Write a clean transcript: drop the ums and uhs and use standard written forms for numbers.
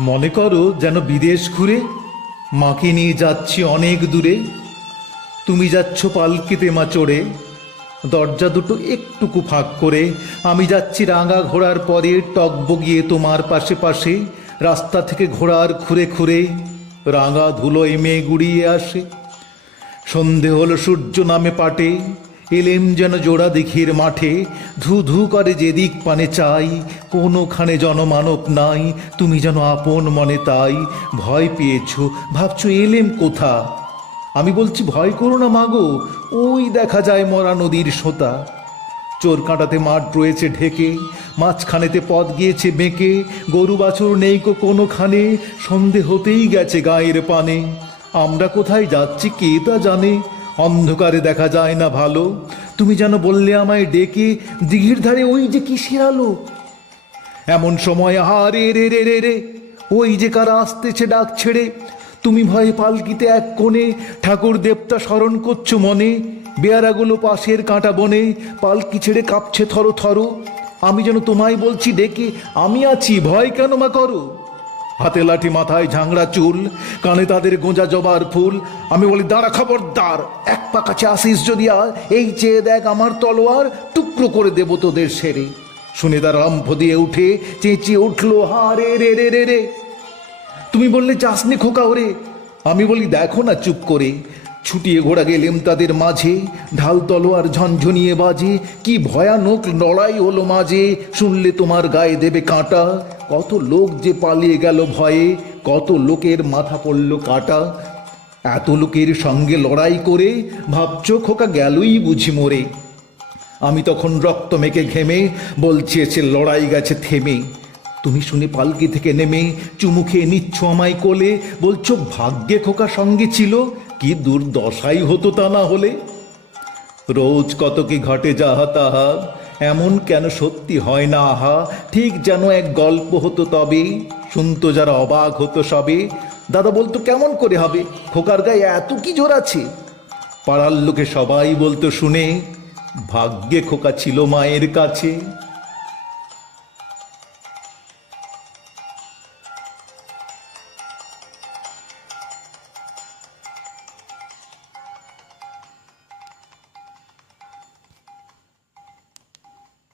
মনে করো যেন বিদেশ ঘুরে মাকে নিয়ে যাচ্ছি অনেক দূরে। তুমি যাচ্ছ পালকিতে মা চড়ে, দরজা দুটো একটুকু ফাঁক করে। আমি যাচ্ছি রাঙা ঘোড়ার পরে টগবগিয়ে তোমার পাশে পাশে। রাস্তা থেকে ঘোড়ার খুঁড়ে খুঁড়ে রাঙা ধুলোয় মেঘ গুড়িয়ে আসে। সন্ধে হলো, সূর্য নামে পাটে, এলেম যেন জোড়া দিঘির মাঠে। ধু ধু করে যেদিক পানে চাই, কোনোখানে জনমানব নাই। তুমি যেন আপন মনে তাই। ভয় পেয়েছ, ভাবছো এলেম কোথা। আমি বলছি ভয় করো না মাগো, ওই দেখা যায় মরা নদীর সোতা। চোর কাঁটাতে মাঠ রয়েছে ঢেকে, মাঝখানেতে পথ গিয়েছে বেঁকে। গরু বাছুর নেই কোনোখানে, সন্ধে হতেই গেছে গায়ের পানে। আমরা কোথায় যাচ্ছি কে তা জানে, অন্ধকারে দেখা যায় না ভালো। তুমি যেন বললে আমায় ডেকে, দিঘির ধারে ওই যে কিসের আলো। এমন সময় আরে রে রে রে রে, ওই যে কারা আসতেছে ডাক ছেড়ে। তুমি ভয়ে পালকিতে এক কোণে, ঠাকুর দেবতা স্মরণ করছো মনে। বেয়ারাগুলো পাশের কাঁটা বনে, পালকি ছেড়ে কাঁপছে থরো থরো। আমি যেন তোমায় বলছি ডেকে, আমি আছি, ভয় কেন মা করো। হাতে লাঠি, মাথায় ঝাংড়া চুল, কানে তাদের গোঁজা জবার ফুল। আমি বলি দাঁড়া, খবরদার, এক পা কাছে আসিস যদি আর, এই চেয়ে দেখ আমার তলোয়ার, টুকরো করে দেব তোদের সেরে। শুনে তার রম্ভ দিয়ে উঠে চেঁচিয়ে উঠলো, হা রে রে রে রে রে। তুমি বললে যাসনি খোকা ওরে। আমি বলি দেখো না চুপ করে। ছুটিয়ে ঘোড়া গেলেম তাদের মাঝে, ঢাল তলোয়ার ঝনঝনিয়ে বাজে। কি ভয়ানক লড়াই হলো মাঝে, শুনলে তোমার গায়ে দেবে কাঁটা। কত লোক যে পালিয়ে গেল ভয়ে, কত লোকের মাথা পড়ল কাটা। এত লোকের সঙ্গে লড়াই করে ভাবছো খোকা গেলই বুঝি মরে। আমি তখন রক্ত মেখে ঘেমে বলছি এসে লড়াই গেছে থেমে। তুমি শুনে পালকি থেকে নেমে চুমু খেয়ে নিচ্ছ আমায় কোলে, বলছো ভাগ্যে খোকা সঙ্গে ছিল, কি দুর্দশাই হতো তা না হলে। রোজ কত কি ঘটে যাহা তাহা, এমন কেন সত্যি হয় না আহা। ঠিক যেন এক গল্প হতো তবে, শুনতো যারা অবাক হতো সবে। দাদা বলতো কেমন করে হবে, খোকার গায়ে এত কি জোর আছে। পাড়ার লোকে সবাই বলতো শুনে, ভাগ্যে খোকা ছিল মায়ের কাছে।